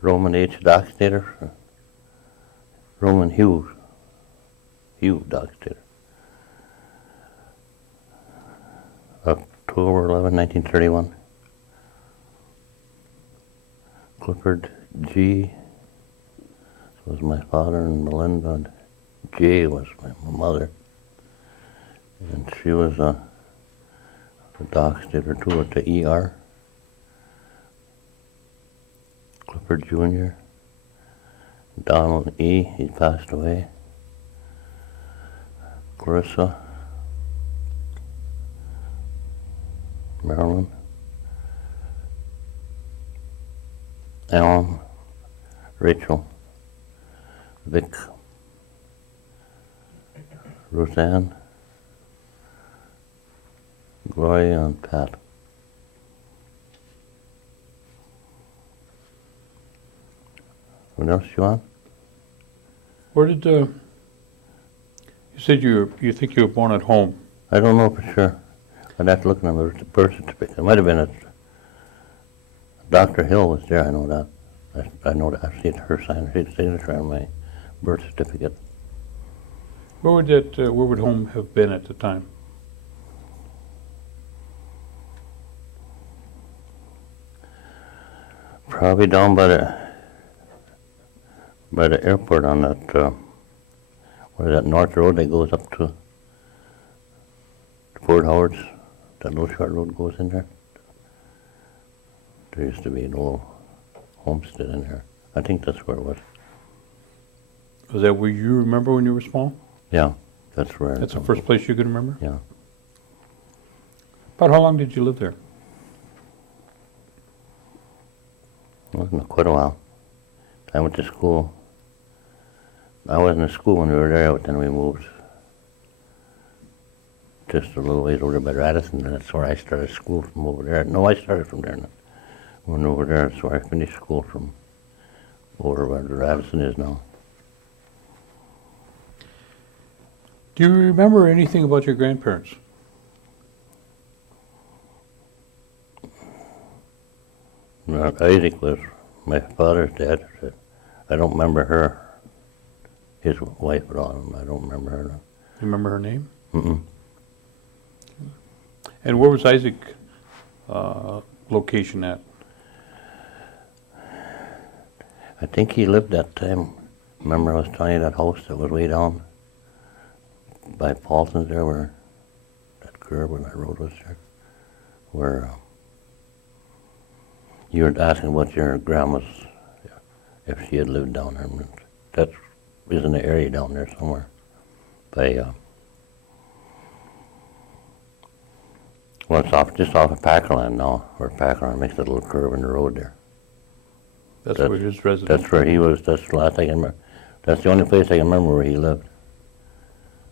Roman H Doxtator, Roman Hugh Doxtator. October 11, 1931. Clifford G. was my father, and Melinda J. was my mother. And she was a Doxtator too at the ER. Clifford Jr. Donald E. he passed away. Clarissa. Marilyn. Alan. Rachel. Vic. Roseanne. Gloria and Pat. What else you want? Where did you said you think you were born at home? I don't know for sure. I'd have to look at the birth certificate. It might have been at Dr. Hill was there. I know that. I know that. I've seen her signature on my birth certificate. Where would home have been at the time? Probably down by the airport on that where that north road that goes up to Fort Howard's. That little short road goes in there. There used to be an old homestead in there. I think that's where it was. Was that where you remember when you were small? Yeah, that's where. That's the first place you can remember? Yeah. About how long did you live there? It wasn't quite a while. I went to school. I wasn't in school when we were there, but then we moved just a little ways over by Radisson, and that's where I started school from over there. No, I started from there. Went over there, so I finished school from over where the Radisson is now. Do you remember anything about your grandparents? Isaac was my father's dad. I don't remember her, his wife at all. I don't remember her. You remember her name? Mm-mm. And where was Isaac location at? I think he lived that time. Remember I was telling you that house that was way down by Paulson's there, where that curve where that road was there, where you were asking what your grandma's, if she had lived down there. That was in the area down there somewhere by well, it's just off of Packerland now, where Packerland makes that little curve in the road there. That's where his residence. That's where he was. That's the last I can remember. That's the only place I can remember where he lived.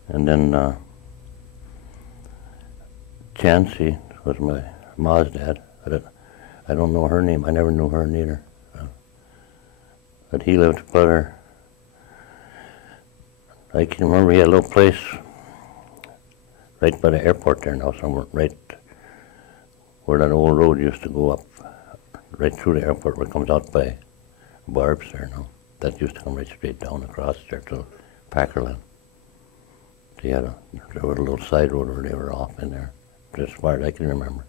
And then Chancey was my ma's dad. I don't know her name. I never knew her neither. But he lived further. I can remember he had a little place right by the airport there now, somewhere right where that old road used to go up, right through the airport where it comes out by Barb's there now. That used to come right straight down across there to Packerland. There was a little side road where they were off in there, as far as I can remember.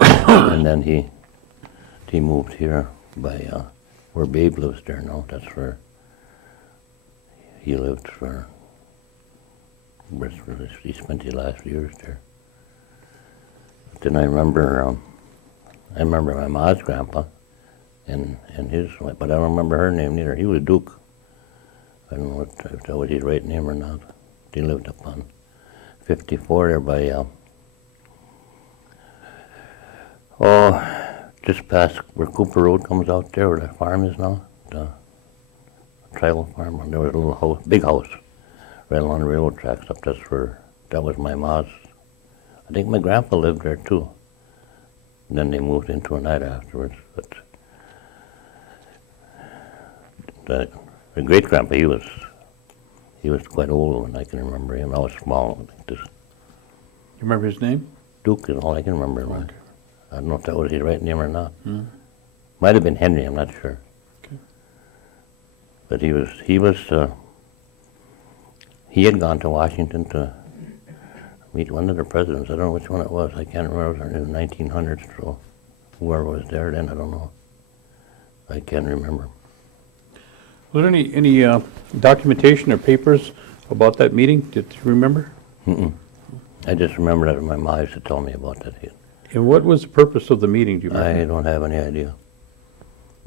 And then he moved here by where Babe lives there now. That's where he lived for. He spent his last years there. But then I remember my ma's grandpa and his wife, but I don't remember her name neither. He was Duke. I don't know if that was his right name or not. He lived up on 54 there by just past where Cooper Road comes out there, where the farm is now, the tribal farm. And there was a little house, big house, right along the railroad tracks up. That was my ma's. I think my grandpa lived there too. And then they moved into a night afterwards. But the great grandpa, he was quite old when I can remember him. I was small. You remember his name? Duke is all I can remember. Okay. I don't know if that was his right name or not. Might have been Henry, I'm not sure. Okay. But he had gone to Washington to meet one of the presidents. I don't know which one it was. I can't remember. It was in the 1900s, so whoever was there then, I don't know. I can't remember. Was there any documentation or papers about that meeting? Did you remember? I just remember that my mom used to tell me about that. And what was the purpose of the meeting? Do you remember? I don't have any idea.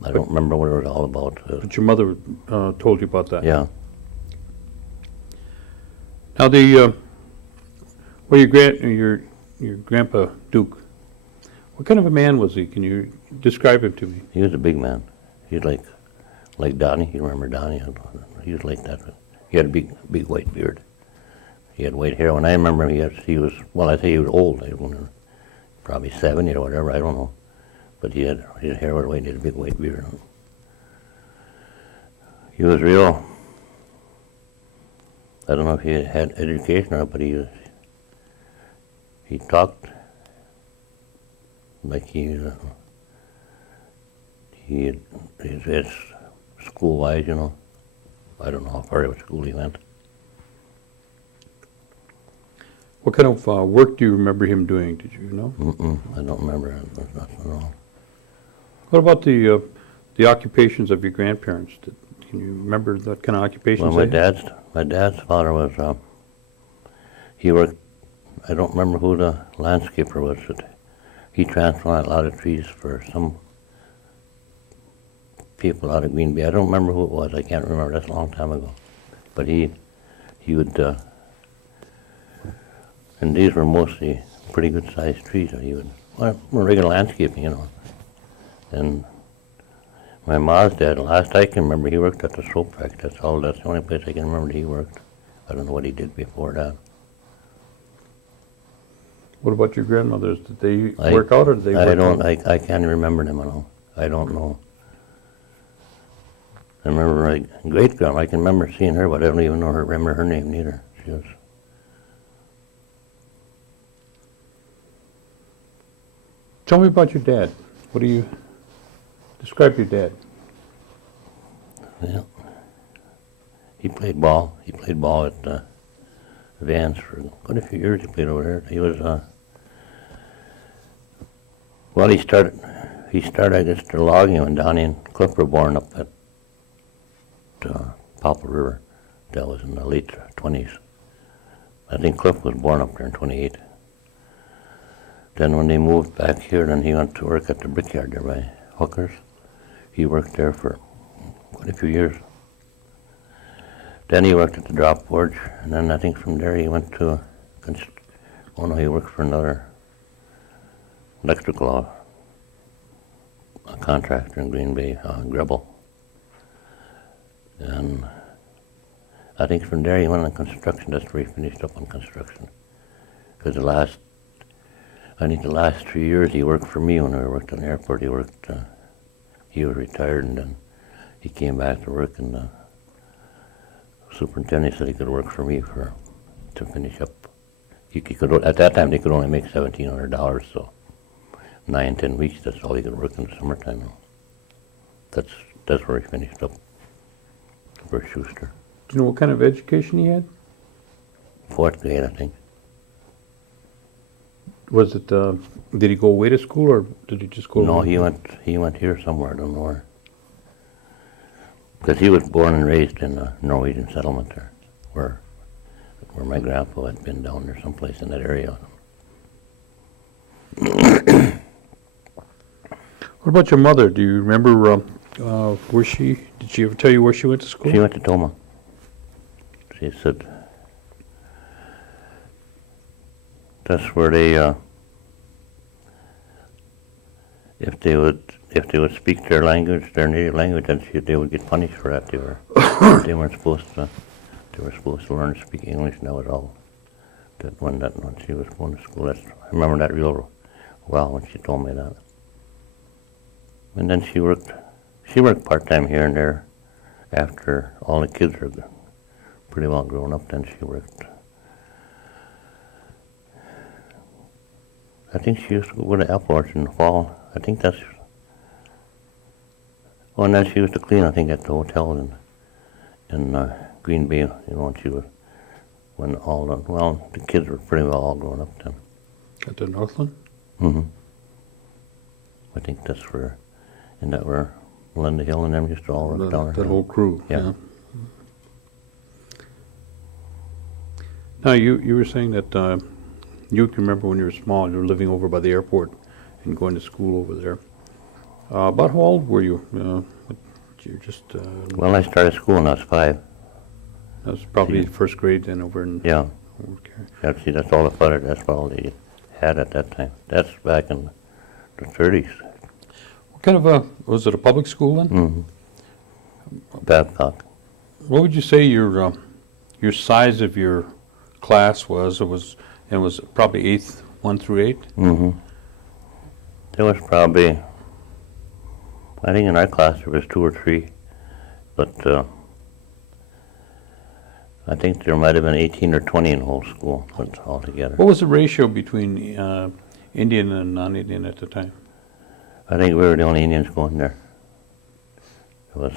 I don't remember what it was all about. But your mother told you about that. Yeah. Now well, your grandpa Duke, what kind of a man was he? Can you describe him to me? He was a big man. He was like Donnie. You remember Donnie? He was like that. He had a big white beard. He had white hair. When I remember him, he was well, I say he was old. I wonder, probably 70 or whatever. I don't know. But his hair was white. He had a big white beard. He was real. I don't know if he had education or not, but he talked like he's school-wise, you know. I don't know how far of school he went. What kind of work do you remember him doing? Did you know? I don't remember. That's not at all. What about the occupations of your grandparents? Can you remember what kind of occupations Well, they had? my dad's father was, he worked, I don't remember who the landscaper was, but he transplanted a lot of trees for some people out of Green Bay. I don't remember who it was. I can't remember. That's a long time ago. But he would, and these were mostly pretty good sized trees. He would, well, regular landscaping, you know. And my mom's dad, last I can remember, he worked at the soap factory. That's the only place I can remember that he worked. I don't know what he did before that. What about your grandmothers? Did they work out or did they work out? I can't remember them at all. I don't know. I remember my great-grandma, I can remember seeing her, but I don't even remember her name neither. She was... Tell me about your dad. What do you... Describe your dad. Yeah. He played ball. He played ball at Vans for quite a few years. He played over there. He was, well, he started, I guess, the logging when Donnie and Cliff were born up at Popple River. That was in the late 20s. I think Cliff was born up there in 28. Then when they moved back here, then he went to work at the brickyard there by Hooker's. He worked there for quite a few years. Then he worked at the drop forge, and then I think from there he went to, he worked for another electrical contractor in Green Bay, Grebel. And I think from there he went on construction. That's where he finished up on construction. Because the last 3 years he worked for me when I worked on the airport. He was retired, and then he came back to work, and the superintendent said he could work for me to finish up. He could, at that time they could only make $1,700, so 9-10 weeks, that's all he could work in the summertime. That's where he finished up for Schuster. Do you know what kind of education he had? 4th grade, I think. Was it, did he go away to school or did he just go? No, he went here somewhere, I don't know where. Because he was born and raised in a Norwegian settlement there, where my grandpa had been down there someplace in that area. What about your mother? Do you remember did she ever tell you where she went to school? She went to Toma. She said that's where they, if they would speak their language, their native language, then they would get punished for that. They weren't supposed to. They were supposed to learn to speak English, and that was all. That when she was going to school, I remember that real well when she told me that. And then she worked part-time here and there. After all the kids were pretty well grown up, then she worked. I think she used to go to the airport in the fall. I think that's. Oh, and then she used to clean, I think, at the hotel in Green Bay, when she was, the kids were pretty well all grown up then. At the Northland? Mm-hmm. I think that's where, and that where Melinda Hill and them used to all work down there. That whole crew, Yeah. yeah. Now, you were saying that you can remember when you were small, you were living over by the airport and going to school over there. About how old were you? You're just... Well, I started school when I was 5. That was probably first grade then over in... Yeah. Okay. Yeah, see, that's all that's all they had at that time. That's back in the 30s. What kind of was it a public school then? Mm-hmm. Babcock. What would you say your size of your class was? It was probably 8th, 1 through 8? Mm-hmm. There was probably, I think in our class there was 2 or 3, but I think there might have been 18 or 20 in the whole school put all together. What was the ratio between Indian and non-Indian at the time? I think we were the only Indians going there. It was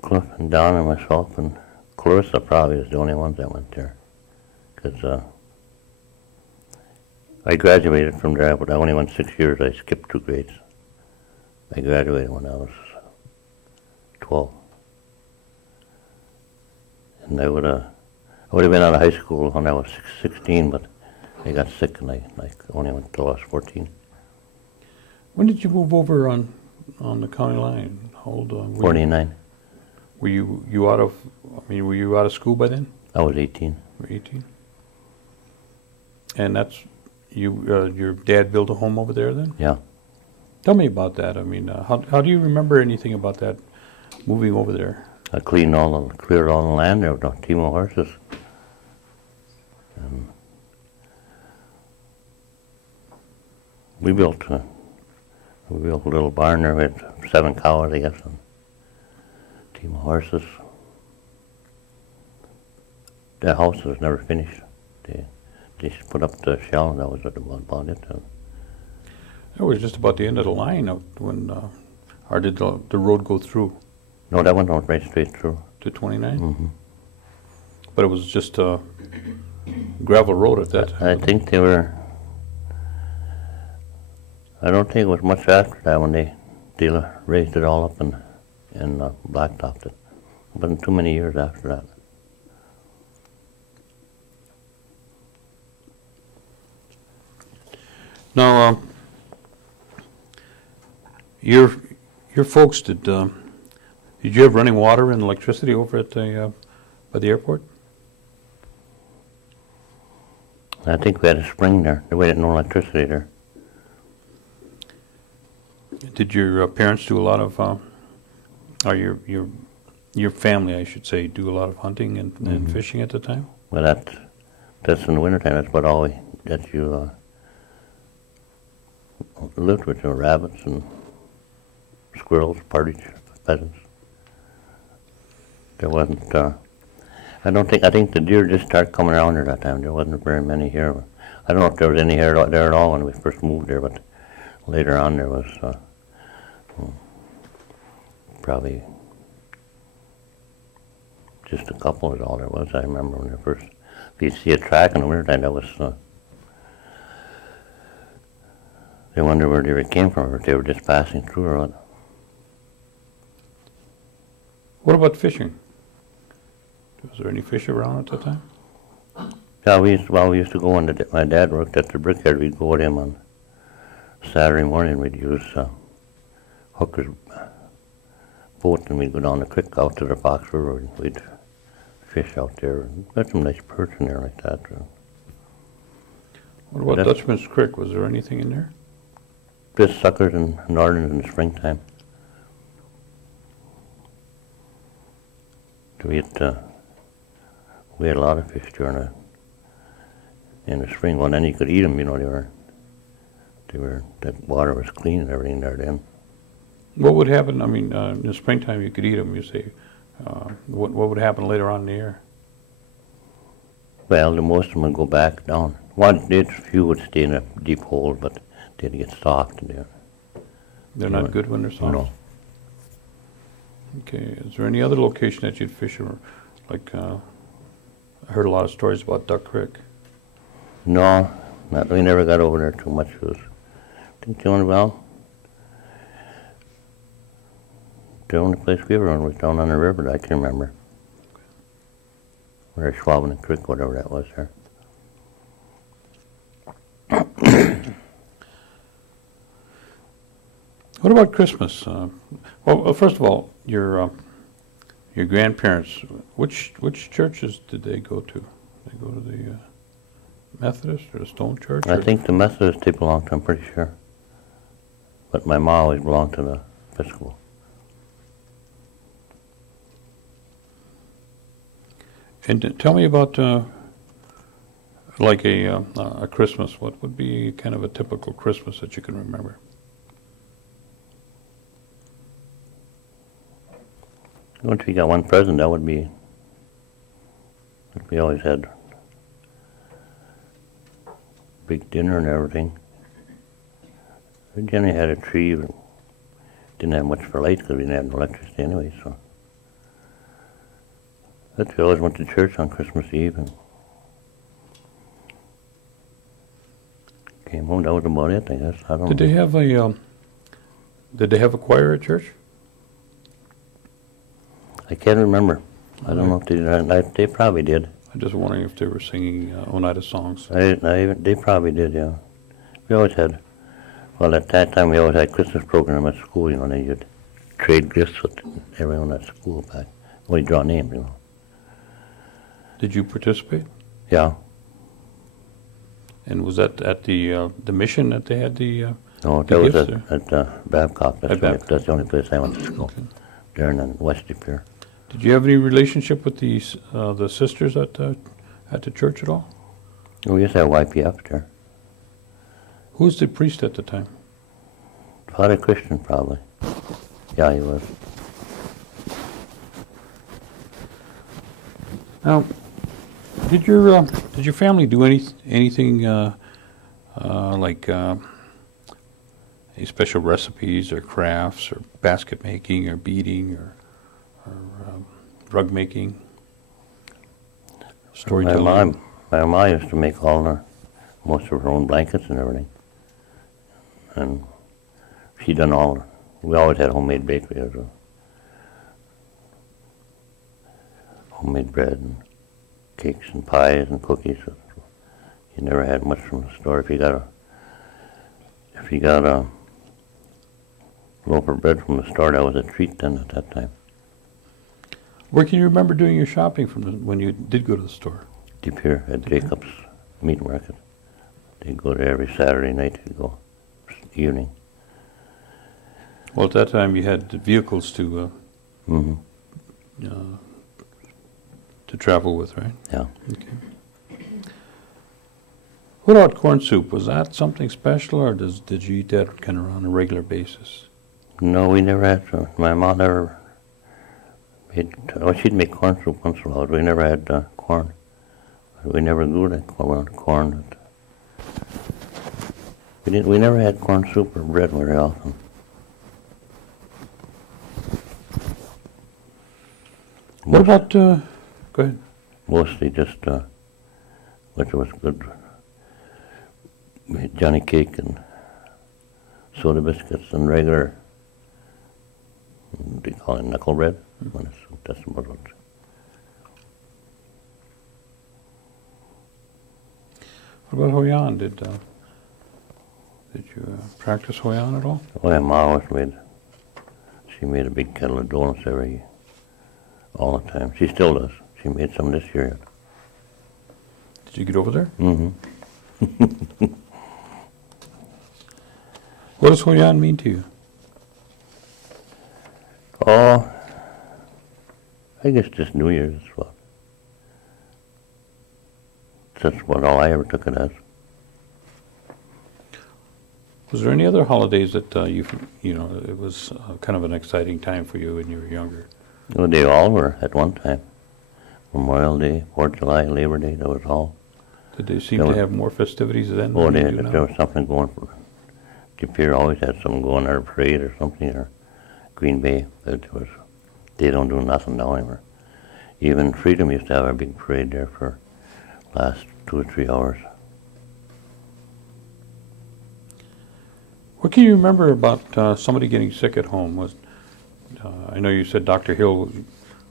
Cliff and Don and myself and Clarissa probably was the only ones that went there. Because I graduated from there, but I only went 6 years. I skipped 2 grades. I graduated when I was 12. And I would have been out of high school when I was 16, but I got sick and I only went till I was 14. When did you move over on the county line? How old were you? 49. Were you out of? Were you out of school by then? I was 18. You were 18. And that's your dad built a home over there then? Yeah. Tell me about that. How do you remember anything about that moving over there? I cleared all the land there with a team of horses. And we built a little barn there with 7 cows, I guess, and a team of horses. The house was never finished. They just put up the shell, and that was about it. It was just about the end of the line out when, or did the road go through? No, that went on right straight through. To 29? Mm-hmm. But it was just a gravel road at that time. I think they were. I don't think it was much after that when they raised it all up and blacktopped it. It wasn't too many years after that. Now, your folks did you have running water and electricity over at by the airport? I think we had a spring there. We had no electricity there. Did your parents do a lot of, or your family, I should say, do a lot of hunting and fishing at the time? Well, that's in the wintertime. That's what you lived with, rabbits and squirrels, partridge, pheasants. There wasn't. I think the deer just started coming around there that time. There wasn't very many here. I don't know if there was any here there at all when we first moved there, but later on there was probably just a couple is all there was. I remember when if you see a track in the wintertime, that was. They wonder where they came from, or if they were just passing through or what. What about fishing? Was there any fish around at the time? Yeah, we used to go on. My dad worked at the brickyard. We'd go with him on Saturday morning. We'd use Hooker's boat, and we'd go down the creek out to the Fox River, and we'd fish out there. Got some nice perch in there like that. What about Dutchman's Creek? Was there anything in there? Just suckers and northerners in the springtime. We had a lot of fish in the spring. Well, then you could eat them. That water was clean and everything there then. What would happen? In the springtime you could eat them. You say, what would happen later on in the year? Well, the most of them would go back down. A few would stay in a deep hole, but they'd get soft. They're not good when they're soft? No. Okay, is there any other location that you'd fish, or like, I heard a lot of stories about Duck Creek. No, we never got over there too much. It was, I think the only place we ever went was down on the river that I can remember. Where Schwaben Creek, whatever that was there. What about Christmas? Well, first of all, your grandparents, which churches did they go to? They go to the Methodist or the Stone Church? I think the Methodists they belonged to, I'm pretty sure. But my mom always belonged to the Episcopal. And tell me about like a Christmas. What would be kind of a typical Christmas that you can remember? Once we got one present, that would be what we always had. Big dinner and everything. We generally had a tree. But didn't have much for lights because we didn't have no electricity anyway, so. But we always went to church on Christmas Eve and came home. That was about it, I guess. I don't know. Did they have a choir at church? I can't remember. I don't know if they did. They probably did. I'm just wondering if they were singing Oneida songs. They probably did, yeah. We always had, well, at that time we always had Christmas program at school, and then you'd trade gifts with everyone at school back. Well, you draw names, Did you participate? Yeah. And was that at the mission that they had the No, the that was gifts, at Babcock. At Babcock. That's the only place I went to school. Okay. There in West De Pere. Did you have any relationship with the sisters at the church at all? We used to have YPF there. Who was the priest at the time? Father Christian, probably. Yeah, he was. Now, did your family do anything like any special recipes or crafts or basket making or beading or rug making? Storytelling. My mom used to make most of her own blankets and everything, and she done all. We always had homemade bakery as well. Homemade bread and cakes and pies and cookies. You never had much from the store. If you got a loaf of bread from the store, that was a treat then at that time. Where can you remember doing your shopping from when you did go to the store? De Pere at Jacob's Meat Market. They'd go there every Saturday night. They'd go evening. Well, at that time you had vehicles to travel with, right? Yeah. Okay. What about corn soup? Was that something special, or did you eat that kind of on a regular basis? No, we never had. My mom never made. Oh, she'd make corn soup once in a while. We never had corn. We never grew that corn. We never had corn soup or bread very often. What about? Go ahead. Mostly just which was good. We had Johnny cake and soda biscuits and regular. What do you call it? Knuckle bread. That's about it. What about Hoyan? Did you practice Hoyan at all? Well, my mom always made a big kettle of donuts all the time. She still does. She made some this year. Did you get over there? Mm-hmm. What does Hoyan mean to you? Oh, I guess just New Year's is what. That's what all I ever took it as. Was there any other holidays that it was kind of an exciting time for you when you were younger? Well, they all were at one time. Memorial Day, 4th of July, Labor Day, that was all. Did they seem There to was- have more festivities then? Oh, than they do now? there was something going for, De Pere always had something going, or a parade or something, or Green Bay, they don't do nothing now anymore. Even Freedom used to have a big parade there for last 2 or 3 hours. What can you remember about somebody getting sick at home? I know you said Dr. Hill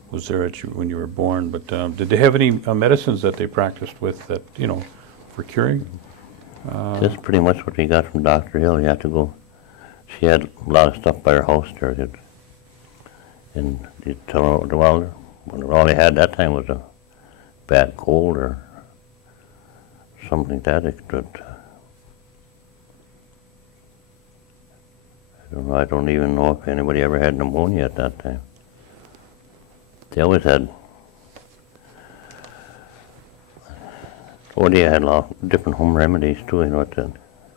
was there when you were born, but did they have any medicines that they practiced with that, for curing? That's pretty much what we got from Dr. Hill. You have to go. She had a lot of stuff by her house there. And you tell her, well, all they had that time was a bad cold or something like that. I don't even know if anybody ever had pneumonia at that time. They always had. They had a lot of different home remedies too,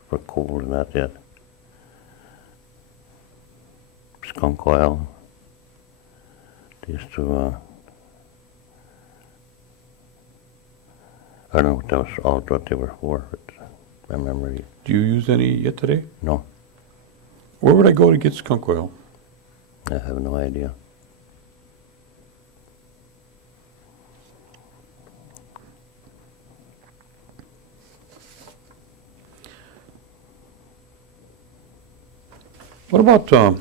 for cold and that's it. Skunk oil. They used to, I don't know what that was all what they were for, but I remember. Do you use any yet today? No, Where would I go to get skunk oil? I have no idea. What about,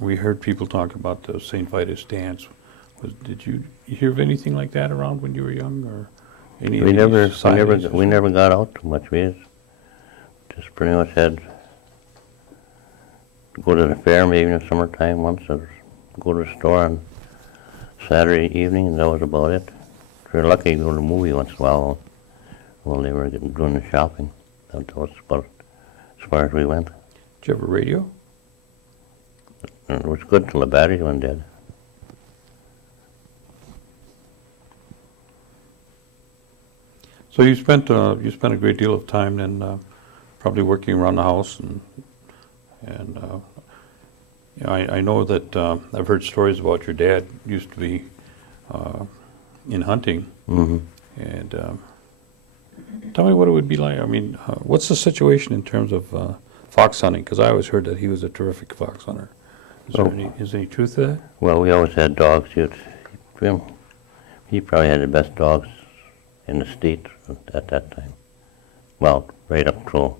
we heard people talk about the St. Vitus dance. Did you hear of anything like that around when you were young, or any of We these never societies? we never got out too much. We just pretty much had to go to the fair maybe in the summertime once, or go to the store on Saturday evening, and that was about it. If you're lucky, go to the movie once in a while while they were doing the shopping. That was about as far as we went. Did you have a radio? And it was good till the battery went dead. So you spent a great deal of time then, probably working around the house, and I know that I've heard stories about your dad used to be in hunting, Mm-hmm. and tell me what it would be like. I mean, what's the situation in terms of fox hunting? Because I always heard that he was a terrific fox hunter. Is there any truth to that? Well, we always had dogs. He probably had the best dogs in the state at that time. Well, right up till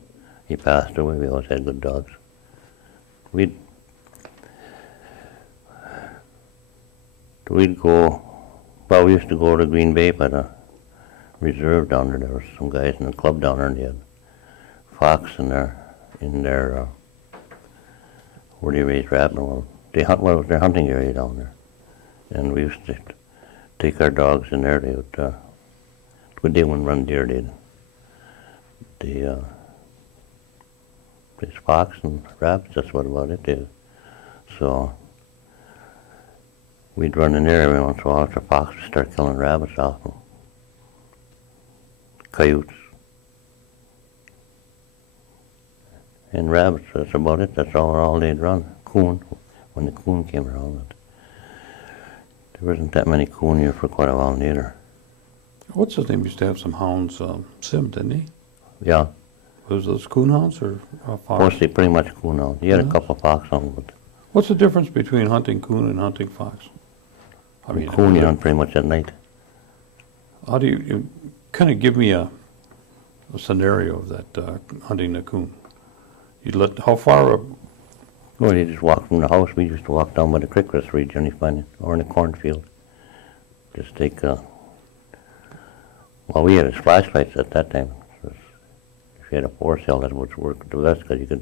he passed away, we always had good dogs. We'd go, well, we used to go to Green Bay by the reserve down there. There were some guys in the club down there, and they had fox in their where they raise rabbit. Well, they hunt. Well, it was their hunting area down there, and we used to take our dogs in there. They wouldn't run deer. There's fox and rabbits. That's what about it is. So we'd run in there every once in a while after fox would start killing rabbits off them. Coyotes. And rabbits, that's about it. That's all they'd run. Coon, when the coon came around. There wasn't that many coon here for quite a while neither. What's his name? Used to have some hounds, Sim, didn't he? Yeah, Was those coon hounds or fox? mostly pretty much coon hounds. He had a Yeah. couple of fox hounds, but What's the difference between hunting coon and hunting fox? I mean, coon you hunt pretty much at night. how do you kind of give me a scenario of that hunting the coon? How far? Well, you just walk from the house. We used to walk down by the creek where we generally find it, or in the cornfield. Just take, well, we had flashlights at that time. So if you had a forest cell, that would work the best, because they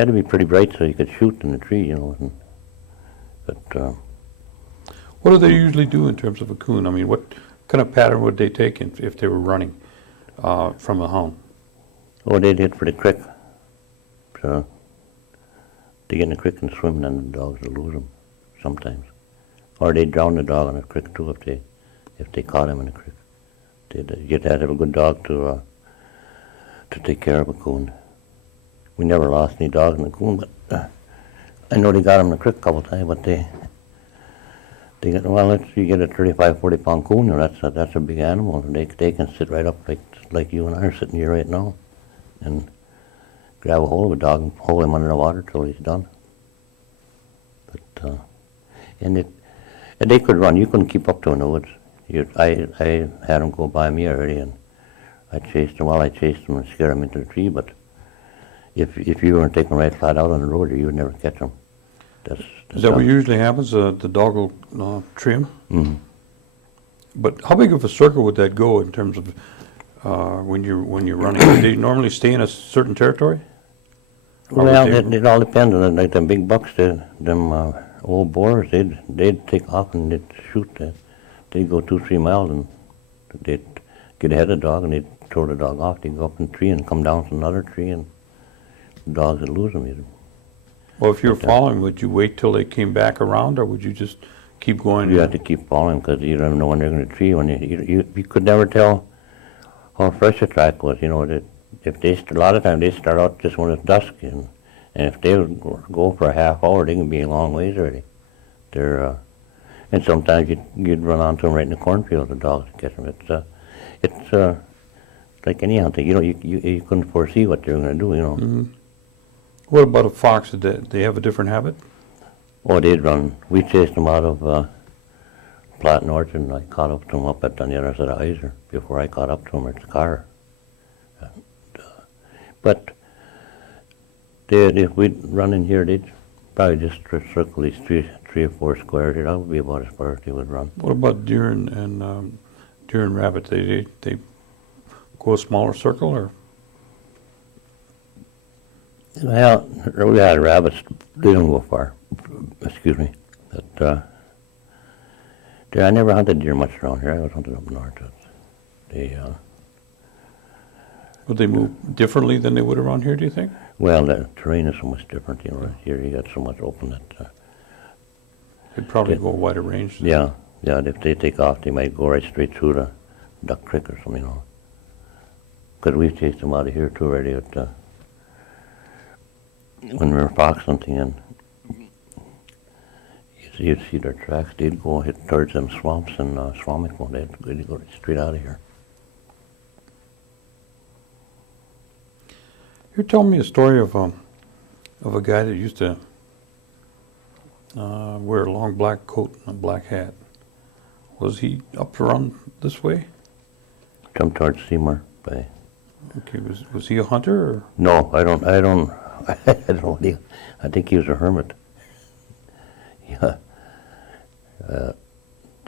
had to be pretty bright so you could shoot in the tree, But What do they usually do in terms of a coon? I mean, what kind of pattern would they take if they were running from a hound? they'd hit for the creek. So they get in the creek and swim, and then the dogs would lose them sometimes. Or they'd drown the dog in the creek too if they caught him in the creek. You'd have to have a good dog to take care of a coon. We never lost any dogs in the coon, but I know they got him in the creek a couple of times, but You get a 35, 40 pound coon, that's a big animal. And they can sit right up like you and I are sitting here right now, and grab a hold of a dog and hold him under the water till he's done. But and they could run. You couldn't keep up to in the woods. I had them go by me already, and I chased them. Well, I chased them and scared them into the tree. But if you weren't taking right flat out on the road, you would never catch them. Is that what usually happens? The dog will tree them? Mm-hmm. But how big of a circle would that go in terms of when you're running? Do they normally stay in a certain territory? Well, it all depends on it. Like them big bucks, them old boars, they'd take off and they'd shoot. They'd go 2-3 miles and they'd get ahead of the dog and they'd throw the dog off. They'd go up in a tree and come down from another tree, and the dogs would lose them. Well, if you were following, would you wait till they came back around, or would you just keep going? You have to keep following because you don't know when they're going to tree. When you could never tell how fresh the track was. If a lot of times they start out just when it's dusk, and if they go for a half hour, they can be a long ways already. And sometimes you'd run onto them right in the cornfield. The dogs catch them. It's like any hunting. You couldn't foresee what they're going to do. Mm-hmm. What about a fox? Did they have a different habit? Oh, they'd run. We chased them out of Platte and Orchard, and I caught up to them up on the other side of Iser before I caught up to them at the car. But if we'd run in here, they'd probably just circle these three or four squares here. That would be about as far as they would run. What about deer and rabbit? They go a smaller circle, or? Well, we had rabbits. They don't go far. Excuse me. But I never hunted deer much around here. I was hunting up north. Would they move differently than they would around here, do you think? Well, the terrain is so much different. Here you got so much open that. They'd probably go a wider range. Yeah. If they take off, they might go right straight through the Duck Creek or something. Because we've chased them out of here too already. When we were fox hunting, and you'd see their tracks. They'd go hit towards them swamps and Swamico. They'd go straight out of here. You're telling me a story of a guy that used to wear a long black coat and a black hat. Was he up around this way? Come towards Seymour Bay. Okay, was he a hunter, or? No, I don't. I don't know. I think he was a hermit. Yeah. The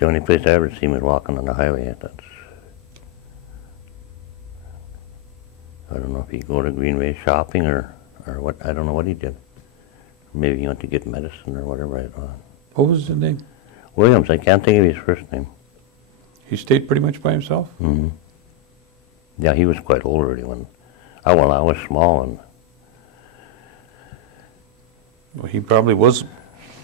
only place I ever seen was walking on the highway. I don't know if he'd go to Greenway shopping or what. I don't know what he did. Maybe he went to get medicine or whatever. I don't know. What was his name? Williams. I can't think of his first name. He stayed pretty much by himself? Mm-hmm. Yeah, he was quite old already when. I was small, and. Well, he probably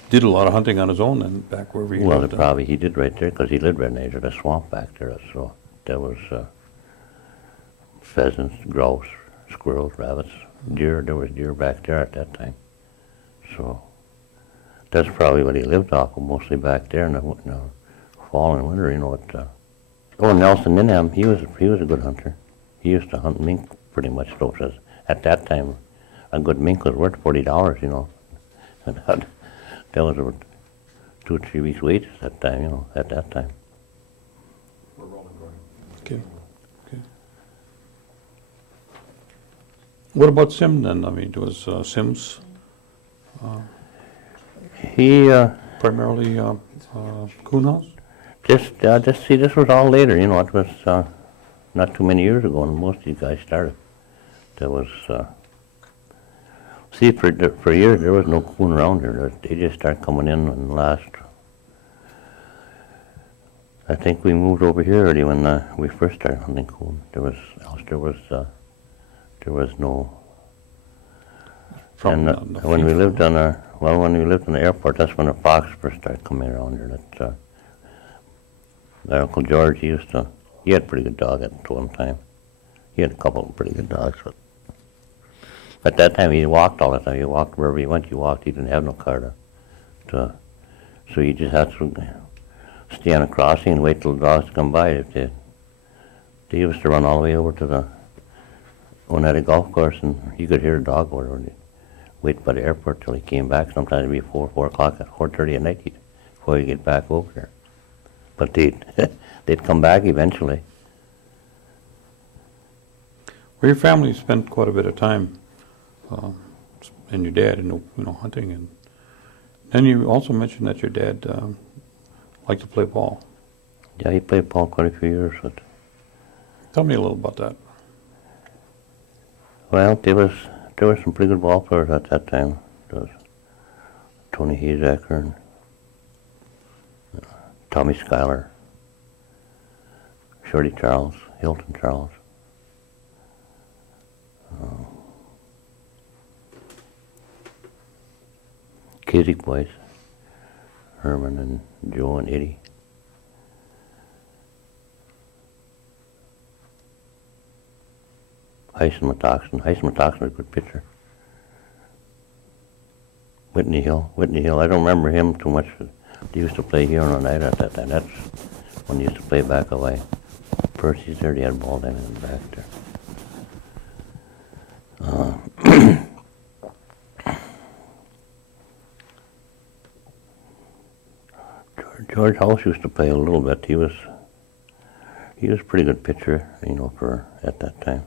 did a lot of hunting on his own then, back wherever he lived. Well, probably he did right there, because he lived right near the swamp back there. So there was pheasants, grouse, squirrels, rabbits, deer. There was deer back there at that time. So that's probably what he lived off of, mostly back there in the fall and winter. Nelson Ninham, he was a good hunter. He used to hunt mink pretty much. So at that time, a good mink was worth $40. And that was about 2 or 3 weeks' wages at that time. Okay. What about Sim then? I mean, was Sim's he primarily coon house? Just see, this was all later. It was not too many years ago when most of these guys started. There was for years there was no coon around here. They just started coming in and last. I think we moved over here already when we first started hunting coon. There was no. And when we lived on the airport, that's when the fox first started coming around here. Our Uncle George, he had a pretty good dog at one time. He had a couple of pretty good dogs, but at that time he walked all the time. He walked wherever he went. He walked. He didn't have no car so he just had to stay on a crossing and wait till the dogs come by. If they used to run all the way over to the Oneida Golf Course, and you could hear a dog over there. Wait by the airport till he came back. Sometimes it'd be 4 o'clock, 4:30 at night before you get back over there. But they'd come back eventually. Well, your family spent quite a bit of time, and your dad, hunting, and then you also mentioned that your dad liked to play ball. Yeah, he played ball quite a few years. But tell me a little about that. Well, there were some pretty good ball players at that time. There was Tony Hazacker and Tommy Schuyler, Shorty Charles, Hilton Charles. Kasich boys, Herman and Joe and Eddie. Hyson Matoxin was a good pitcher. Whitney Hill, I don't remember him too much. They used to play here on Oneida at that time. That's when they used to play back away. Percy's there, they had a ball down in the back there. George House used to play a little bit. He was a pretty good pitcher, for at that time.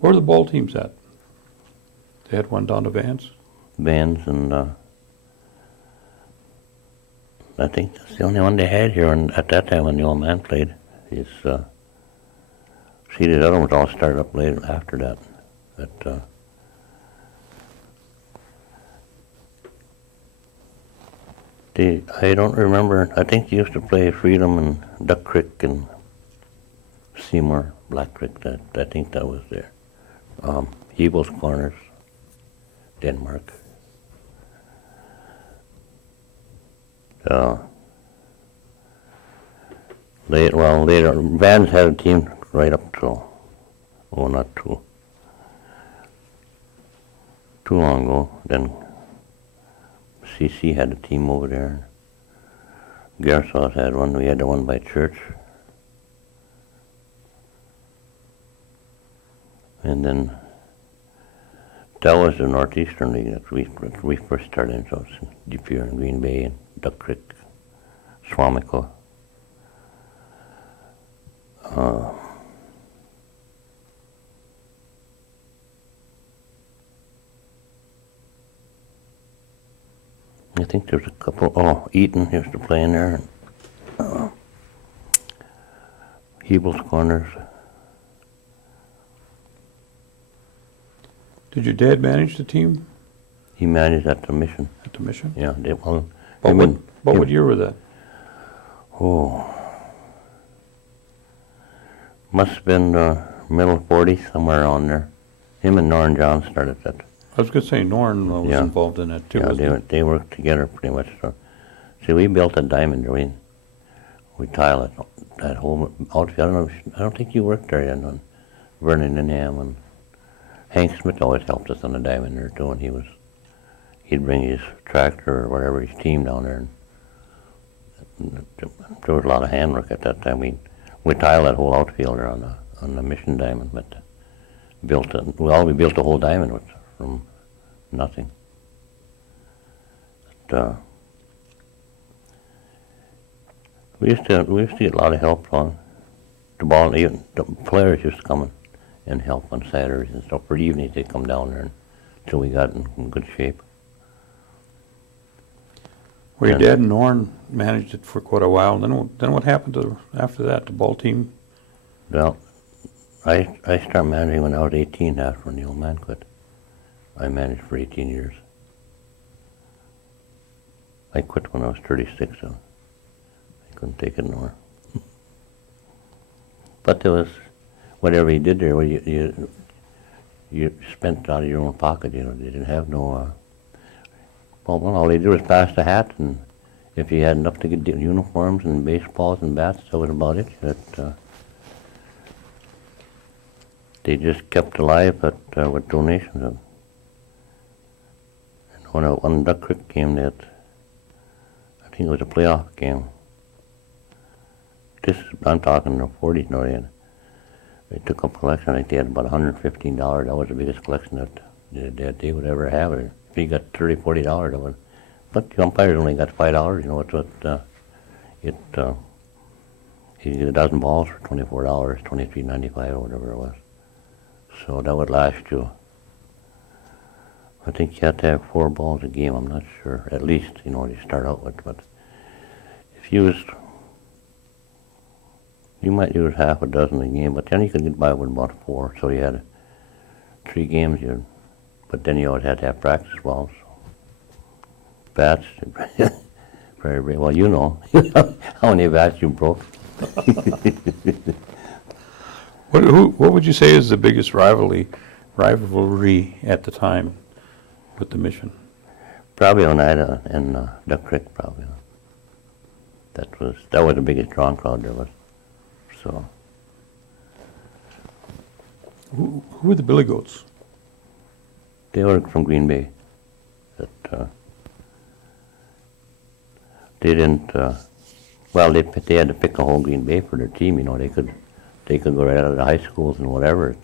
Where were the ball teams at? They had one down to Vans? Vans, and I think that's the only one they had here at that time when the old man played. The other ones all started up later after that. But I don't remember. I think they used to play Freedom and Duck Creek and Seymour, Black Creek. I think that was there. Hebel's Corners, Denmark. Later, Vans had a team right up till, not too long ago. Then CC had a team over there. Gersauce had one. We had the one by church. And then that was the Northeastern League that we first started in. So it's Deep Pier and Green Bay and Duck Creek, Swamico. I think there's a couple. Eaton used to play in there. Hebel's Corners. Did your dad manage the team? He managed at the Mission. At the Mission? Yeah. What year was that? Must have been middle 40s, somewhere around there. Him and Norrin John started that. I was going to say Norrin was involved in that too. Yeah, they worked together pretty much. So, see, we built a diamond. We tiled that whole outfield. I don't think you worked there yet. Vernon Inham and Hank Smith always helped us on the diamond there too, and he'd bring his tractor or whatever, his team down there. And there was a lot of handwork at that time. We tiled that whole outfield there on the Mission diamond, but we built the whole diamond from nothing. But, we used to get a lot of help on the ball. Even the players used to come and help on Saturdays and stuff. For evenings they'd come down there until we got in good shape. Well, your dad and Norrin managed it for quite a while. Then what happened after that? The ball team? Well, I started managing when I was 18. After when the old man quit. I managed for 18 years. I quit when I was 36, so I couldn't take it no more. But there was, whatever you did there, you spent out of your own pocket. They didn't have no. Well, all they did was pass the hat, and if you had enough to get uniforms and baseballs and bats, that was about it. They just kept alive with donations. And when Duck Creek came, think it was a playoff game. I'm talking the 40s now. They took up collection. I think they had about $115. That was the biggest collection that they would ever have. If you got $30, $40 of it. But the umpires only got $5. You know, it's what you get a dozen balls for $24, $23.95 or whatever it was. So that would last you. I think you have to have 4 balls a game. I'm not sure. At least, you know, you start out with. But if you might use half a dozen a game, but then you could get by with about 4. So you had 3 games, but then you always had to have practice balls. Bats, very well, you know how many bats you broke. What would you say is the biggest rivalry at the time with the Mission? Probably Oneida and Duck Creek, probably. That was the biggest drawing crowd there was. So. Who were the Billy Goats? They were from Green Bay. They didn't. Well, they had to pick a whole Green Bay for their team. You know, they could go right out of the high schools and whatever.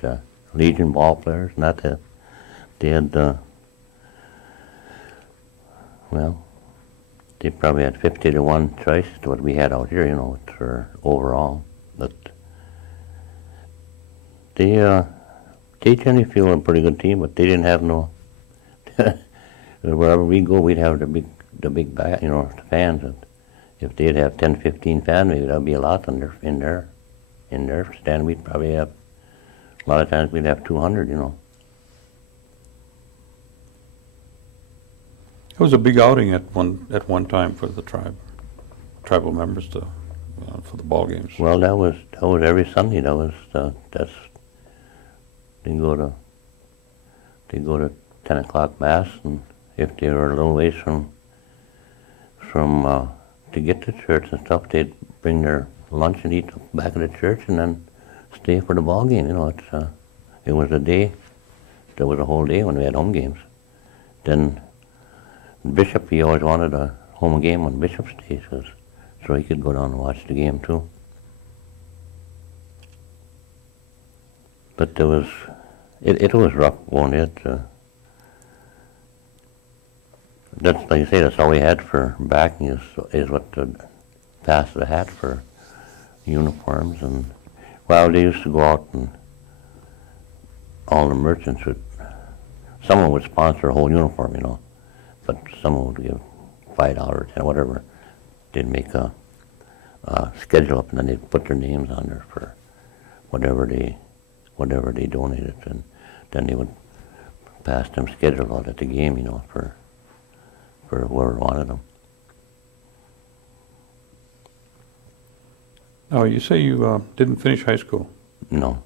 Legion ball players, not that. They had. Well, they probably had 50-1 choice to what we had out here. You know, for overall, but they generally feel a pretty good team, but they didn't have no. Wherever we go, we'd have the big bat, you know, the fans. And if they'd have 10, 15 fans, maybe that'd be a lot in their stand. We'd probably have, a lot of times we'd have 200, you know. It was a big outing at one time for the tribal members for the ball games. Well, that was every Sunday. They go to 10 o'clock mass, and if they were a little ways from to get to church and stuff, they'd bring their lunch and eat back at the church, and then stay for the ball game. You know, it was a day. There was a whole day when we had home games. Then Bishop, he always wanted a home game on Bishop's Day, so he could go down and watch the game too. But it was rough going it. That's like I say. That's all we had for backing is what the pastor had for uniforms, and well, they used to go out and all the merchants someone would sponsor a whole uniform, you know, but someone would give $5 or $10, whatever. They'd make a schedule up, and then they'd put their names on there for whatever they donated, and then they would pass them schedule out at the game, you know, for whoever wanted them. Oh, you say you didn't finish high school? No.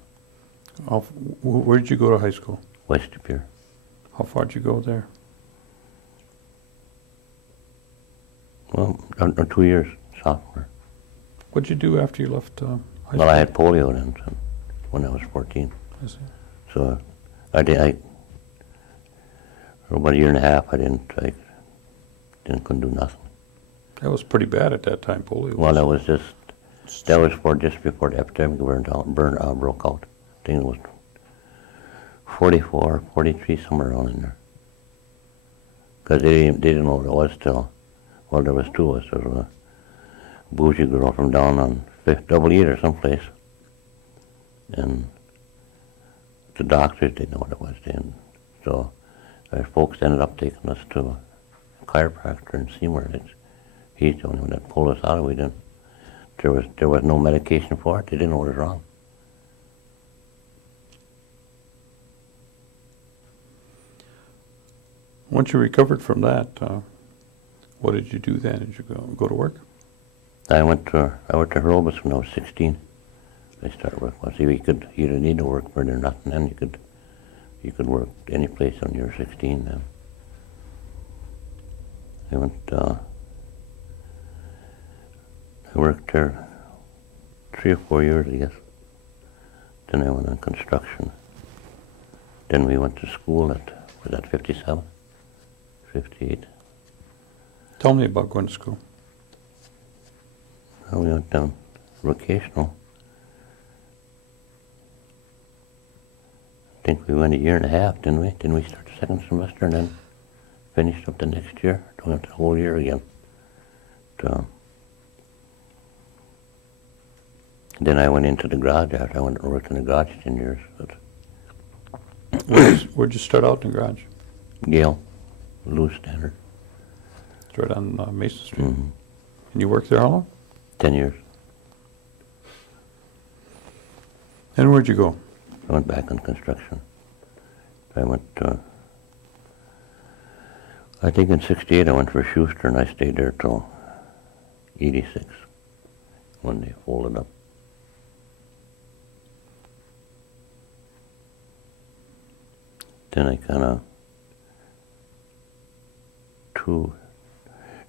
Where did you go to high school? West Pier. How far did you go there? Well, 2 years, sophomore. What did you do after you left high school? Well, I had polio then, so when I was 14. I see. So for about a year and a half, couldn't do nothing. That was pretty bad at that time, polio. Well, that was just before the epidemic broke out. I think it was 44, 43, somewhere around in there. Because they didn't know what it was till. Well, there was 2 of us. There was a bougie girl from down on 5th Double E or someplace, and the doctors didn't know what it was then. So our folks ended up taking us to a chiropractor in Seymour. He's the only one that pulled us out of it. There was no medication for it. They didn't know what was wrong. Once you recovered from that, what did you do then? Did you go to work? I worked to Herobus when I was 16. I started work. Well, see, you didn't need to work for nothing then. You could work any place when you were 16 then. I worked there 3 or 4 years, I guess. Then I went on construction. Then we went to school was that 57, 58? Tell me about going to school. we went down vocational. I think we went a year and a half, didn't we? Didn't we start the second semester and then finished up the next year? We went the whole year again. Then I went into the garage after I went and worked in the garage 10 years. But Where'd you start out in the garage? Gale, Lewis Standard. It's right on Mason Street. Mm-hmm. And you worked there how long? 10 years. And where'd you go? I went back on construction. I went, I think in 68 I went for Schuster and I stayed there till 86 when they folded up. Then I kind of,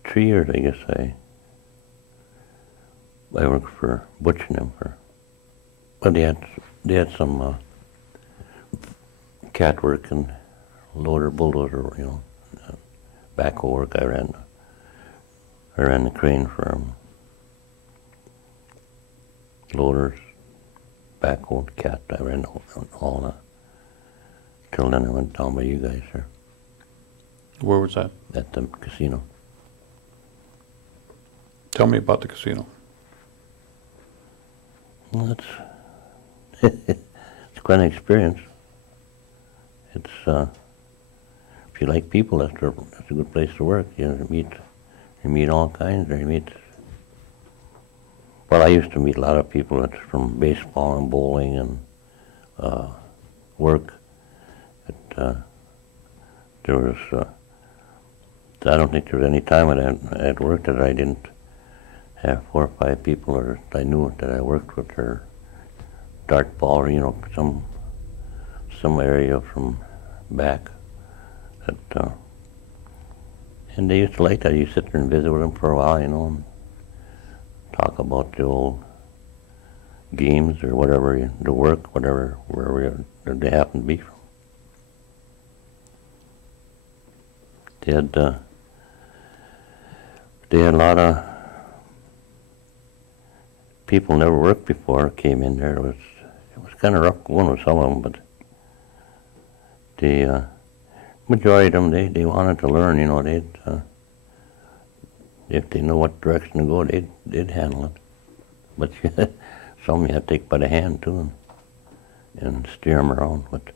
3 years I guess I worked for Butch and them for, well they had some cat work and loader, bulldozer, backhoe work. I ran the crane for them. Loaders, backhoe, cat, I ran all that. Till then I went down by you guys there. Where was that? At the casino. Tell me about the casino. Well, it's quite an experience. It's if you like people, that's a good place to work. You meet all kinds. Or you meet. Well, I used to meet a lot of people that's from baseball and bowling and work. There was. I don't think there was any time I had worked that I didn't have 4 or 5 people or I knew that I worked with or dart ball or some area from back. And they used to like that. You sit there and visit with them for a while, and talk about the old games or whatever, the work, whatever, wherever they happen to be from. They had a lot of people never worked before came in there. It was kind of rough going with some of them, but the majority of them they wanted to learn. They'd if they know what direction to go, they'd handle it. But some you had to take by the hand too and steer them around. But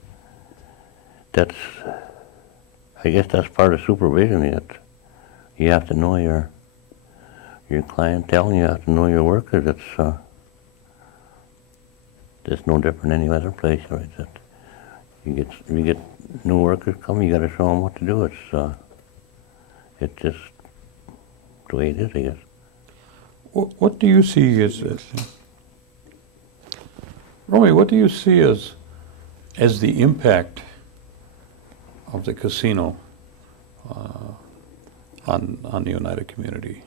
I guess that's part of supervision. You have to know your clientele, and you have to know your workers. It's no different than any other place, right? You get new workers come, you got to show them what to do. It's just the way it is, I guess. What do you see Romy, what do you see as the impact of the casino on the Oneida community?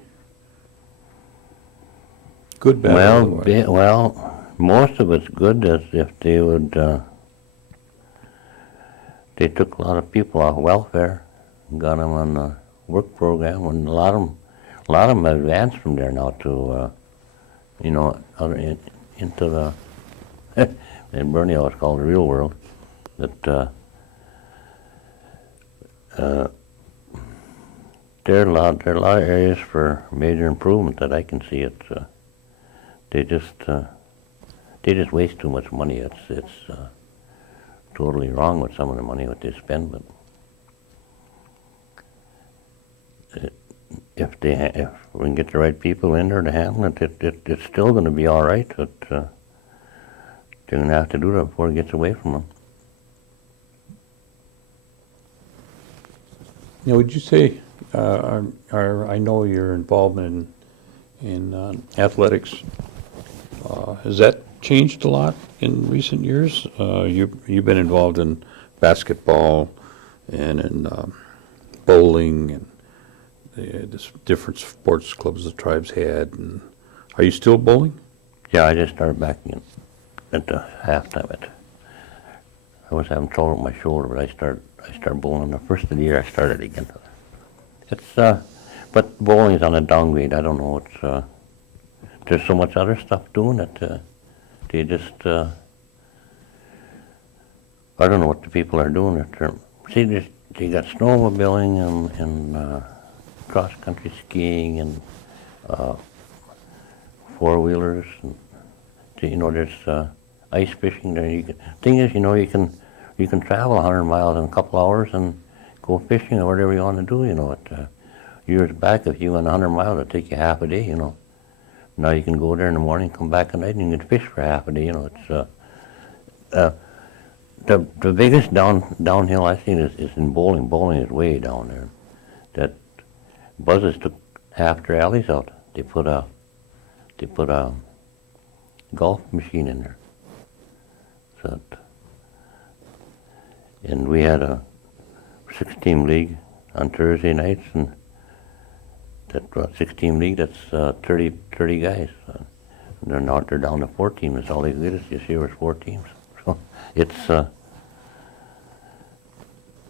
Good, bad, otherwise? Well, most of it's good, as if they would. They took a lot of people off welfare, and got them on the work program, and a lot of them advanced from there now to, into the. In Bernie, it's called the real world. That there are a lot of areas for major improvement that I can see. They just waste too much money. It's totally wrong with some of the money what they spend. But if we can get the right people in there to handle it, it's still going to be all right. But they're going to have to do that before it gets away from them. Would you say, I know your involvement in athletics. Has that changed a lot in recent years? You've been involved in basketball and in bowling and the different sports clubs the tribes had. And are you still bowling? Yeah, I just started back in at the halftime. I was having trouble with my shoulder, but I started bowling the first of the year. I started again. It's but bowling is on a downgrade. I don't know. It's there's so much other stuff doing it. They just, I don't know what the people are doing. See, they got snowmobiling and cross-country skiing and four-wheelers. And, there's ice fishing there. Thing is, you can travel 100 miles in a couple hours and go fishing or whatever you want to do. Years back, if you went 100 miles, it'd take you half a day. Now you can go there in the morning, come back at night, and you can fish for half a day. It's the biggest downhill I've seen is in bowling. Bowling is way down there. That buzzes took half their alleys out. They put a golf machine in there. And we had a 6-team league on Thursday nights, and that 6-team league, that's 30 guys. And they're down to 4 teams. That's all they did this year was 4 teams. So it's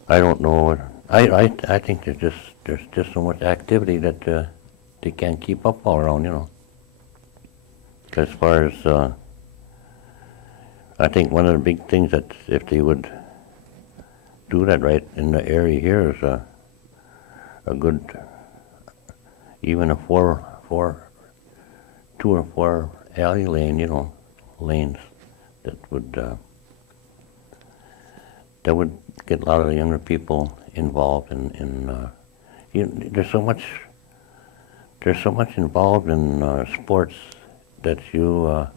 I don't know. I think there's just so much activity that they can't keep up all around. As far as I think one of the big things that if they would do that right in the area here is a good, even a 2 or 4 alley lane, lanes that would get a lot of the younger people involved in there's so much involved in sports that you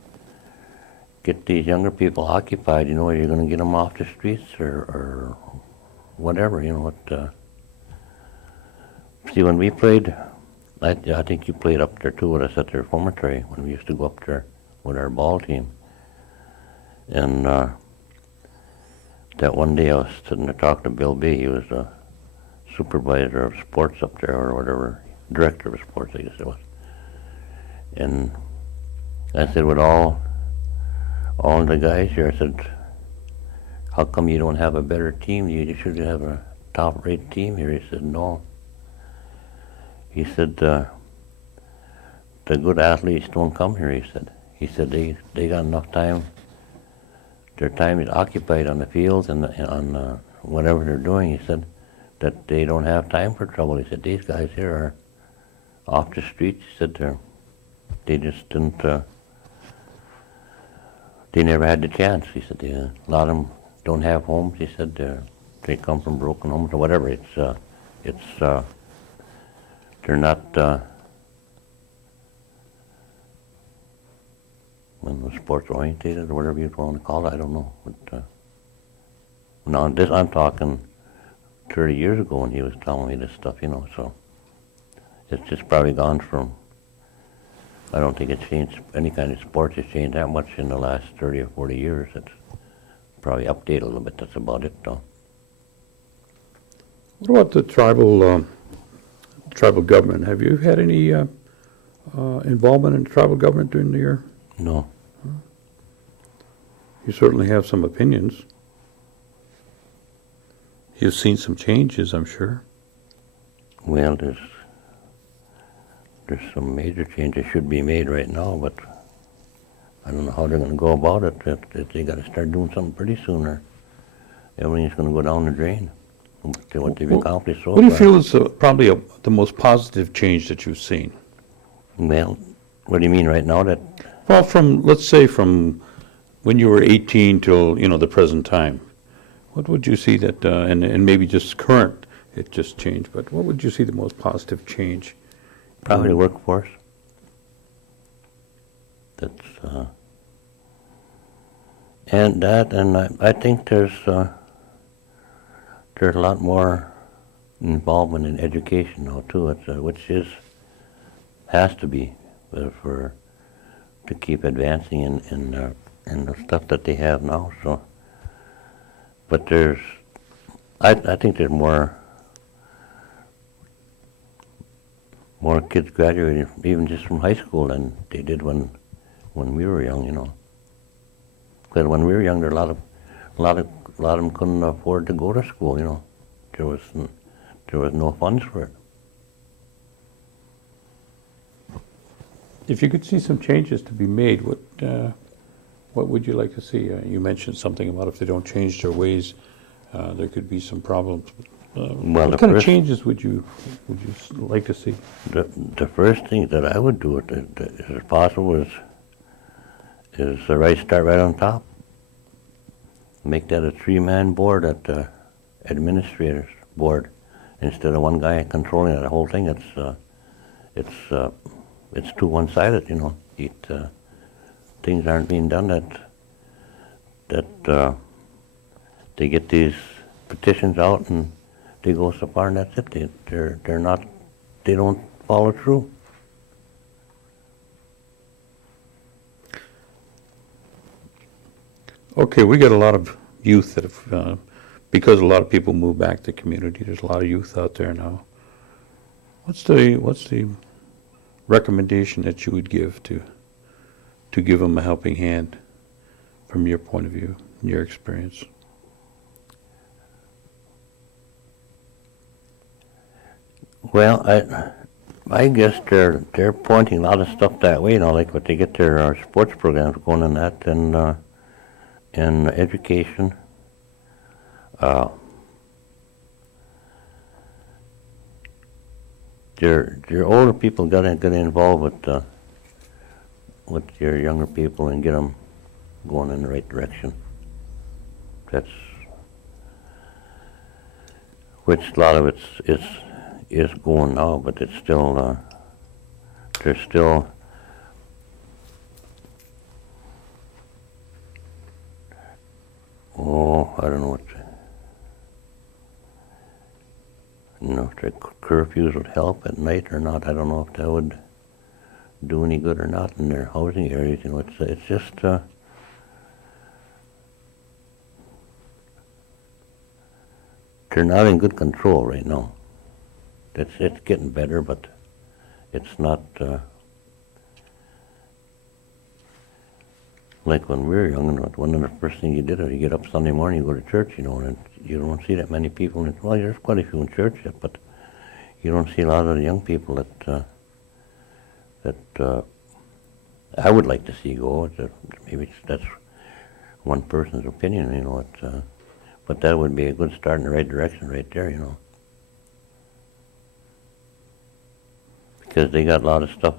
get these younger people occupied. You're going to get them off the streets or whatever. See, when we played, I think you played up there too with us at the reformatory when we used to go up there with our ball team. And that one day I was sitting there talking to Bill B. He was a supervisor of sports up there or whatever, director of sports, I guess it was. And I said, with all the guys here, I said, how come you don't have a better team? You should have a top-rate team here. He said, no. He said, the good athletes don't come here, he said. He said they got enough time. Their time is occupied on the fields and on whatever they're doing. He said that they don't have time for trouble. He said, these guys here are off the streets. He said they just didn't, they never had the chance. He said a lot of them don't have homes. He said they come from broken homes or whatever. They're not sports orientated or whatever you want to call it. I don't know. But now this I'm talking 30 years ago when he was telling me this stuff. So it's just probably gone from. I don't think it's changed. Any kind of sports has changed that much in the last 30 or 40 years. It's probably updated a little bit. That's about it, though. What about the tribal government? Have you had any involvement in tribal government during the year? No. You certainly have some opinions. You've seen some changes, I'm sure. Well, there's some major changes should be made right now, but I don't know how they're going to go about it. They got to start doing something pretty soon, or everything's going to go down the drain. What they've accomplished so far. What do you feel is probably the most positive change that you've seen? Well, what do you mean right now? Well, let's say from when you were 18 till the present time, what would you see that and maybe just current it just changed, but what would you see the most positive change? Probably the workforce. And I think there's a lot more involvement in education now too. Which has to be to keep advancing in the stuff that they have now. So, but I think there's more kids graduating even just from high school than they did when we were young. Because when we were young, there were a lot of them couldn't afford to go to school. There was no funds for it. If you could see some changes to be made, what would you like to see? You mentioned something about if they don't change their ways, there could be some problems. Well, What kind of changes would you like to see? the first thing that I would do, if possible, is start right on top. Make that a 3-man board at the administrator's board instead of one guy controlling the whole thing. It's too one-sided, you know. Things aren't being done that they get these petitions out and they go so far and that's it. They don't follow through. Okay, we got a lot of youth that have, because a lot of people move back to community, there's a lot of youth out there now. What's the recommendation that you would give to give them a helping hand from your point of view, your experience? Well, I guess they're pointing a lot of stuff that way, you know, like what they get their sports programs going in that and education. Your older people got to get involved with your younger people and get them going in the right direction. That's which a lot of it is going now, but it's still there's still I don't know what. You know, if the curfews would help at night or not. I don't know if that would do any good or not in their housing areas. You know, it's just they're not in good control right now. It's getting better, but it's not like when we were young. And one of the first things you did was you get up Sunday morning, you go to church, you know, and you don't see that many people. Well, there's quite a few in church yet, but you don't see a lot of the young people that I would like to see go. Maybe that's one person's opinion, you know. But that would be a good start in the right direction right there, you know. Because they got a lot of stuff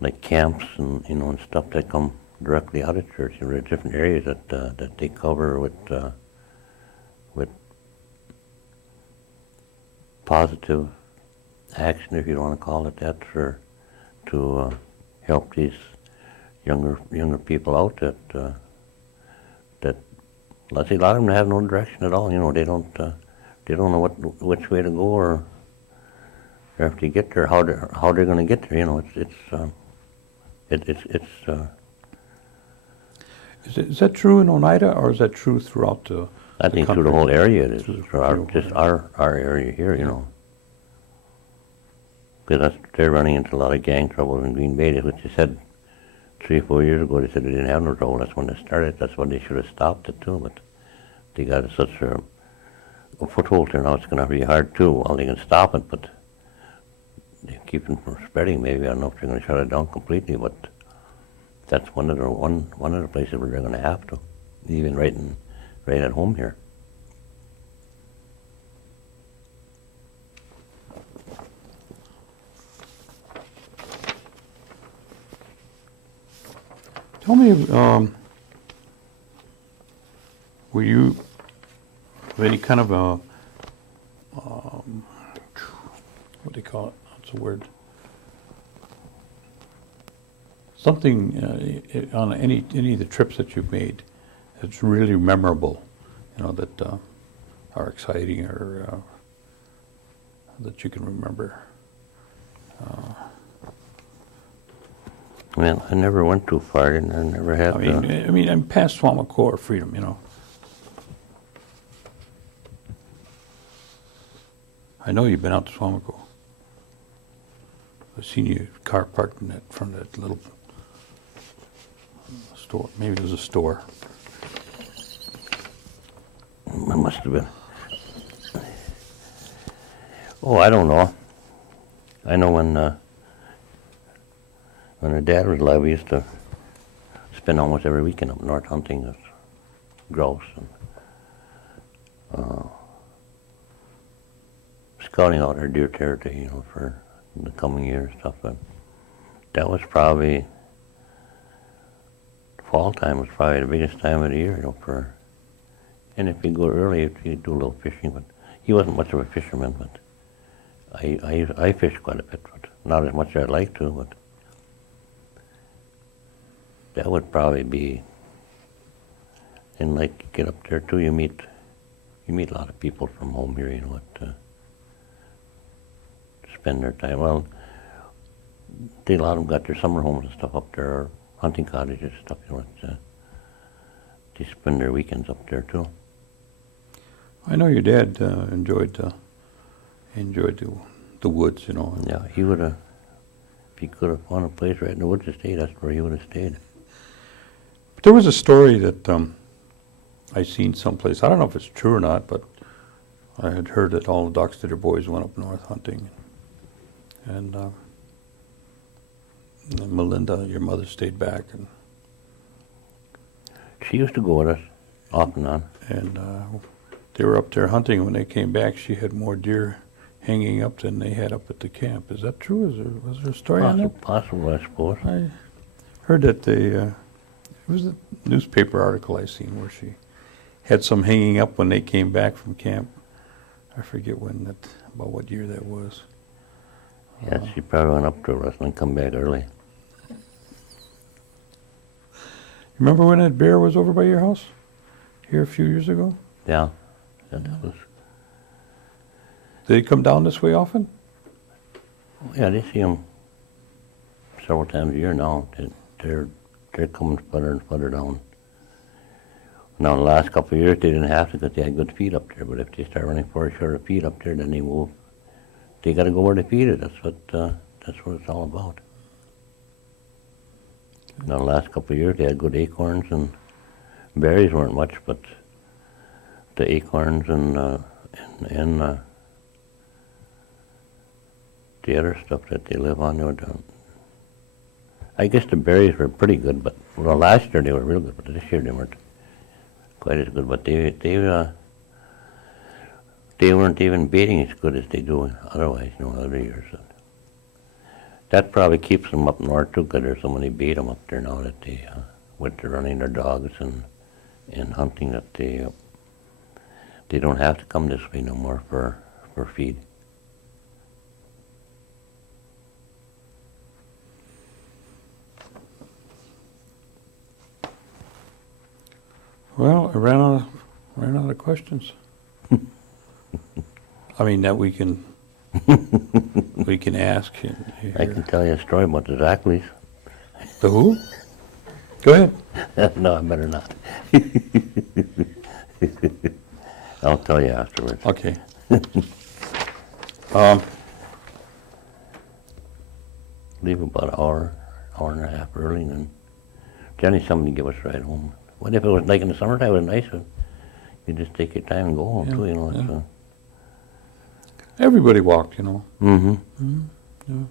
like camps and, you know, and stuff that come directly out of church. There are different areas that they cover with positive action, if you want to call it that, to help these younger people out that let's say a lot of them have no direction at all. You know, they don't know which way to go or if they get there, how they're going to get there. You know, Is that true in Oneida, or is that true throughout the I think country? through the whole area it is, just our area here, you know. Because they're running into a lot of gang trouble in Green Bay, which they said 3 or 4 years ago, they said they didn't have no trouble. That's when they started. That's when they should have stopped it too, but they got such a foothold there now, it's going to be hard too. Well, they can stop it, but they keep them from spreading. Maybe I don't know if they're going to shut it down completely, but that's one of the places where they're going to have to, even right at home here. Tell me, were you any kind of a, what do you call it? What's the word? Something on any of the trips that you've made that's really memorable, you know, that are exciting or that you can remember? Well, I never went too far, and I never had. I mean, I'm past Swamico or Freedom, you know. I know you've been out to Swamico. I've seen your car parked in front of that little store. Maybe it was a store. It must have been. Oh, I don't know. I know when When her dad was alive, we used to spend almost every weekend up north hunting with grouse and scouting out our deer territory, for the coming year and stuff. But that was probably, fall time was probably the biggest time of the year, and if you go early, you do a little fishing. But he wasn't much of a fisherman, but I fished quite a bit, but not as much as I'd like to, but that would probably be, and like get up there too, you meet a lot of people from home here, spend their time. Well, a lot of them got their summer homes and stuff up there, or hunting cottages and stuff, they spend their weekends up there too. I know your dad enjoyed the woods, Yeah, he would have, if he could have found a place right in the woods to stay, that's where he would have stayed. But there was a story that I seen someplace. I don't know if it's true or not, but I had heard that all the Doxtator boys went up north hunting, and Melinda, your mother, stayed back, and She used to go with us off and on. and they were up there hunting. When they came back, she had more deer hanging up than they had up at the camp. Is that true? Was there a story on that? Possible, I suppose. I heard that it was a newspaper article I seen where she had some hanging up when they came back from camp. I forget about what year that was. Yeah, she probably went up to us and come back early. Remember when that bear was over by your house here a few years ago? Yeah, that was. Did he come down this way often? Yeah, they see them several times a year now. They're coming further and further down. Now, the last couple of years, they didn't have to because they had good feed up there. But if they start running for a short of feed up there, then they move. They got to go where they feed it. That's what it's all about. Now, the last couple of years, they had good acorns, and berries weren't much, but the acorns and the other stuff that they live on, I guess the berries were pretty good, but last year they were real good, but this year they weren't quite as good. But they weren't even baiting as good as they do otherwise, other years. That probably keeps them up north too, because there's so many bait them up there now that they, with the running their dogs and hunting, that they don't have to come this way no more for feed. Well, I ran out of questions. I mean, that we can ask. I can tell you a story about the Zackleys. The who? Go ahead. No, I better not. I'll tell you afterwards. Okay. Leave about an hour and a half early, and then generally somebody give us a ride home. What if it was like in the summertime? It was nice. You just take your time and go home too. Everybody walked, Mm-hmm. Yeah.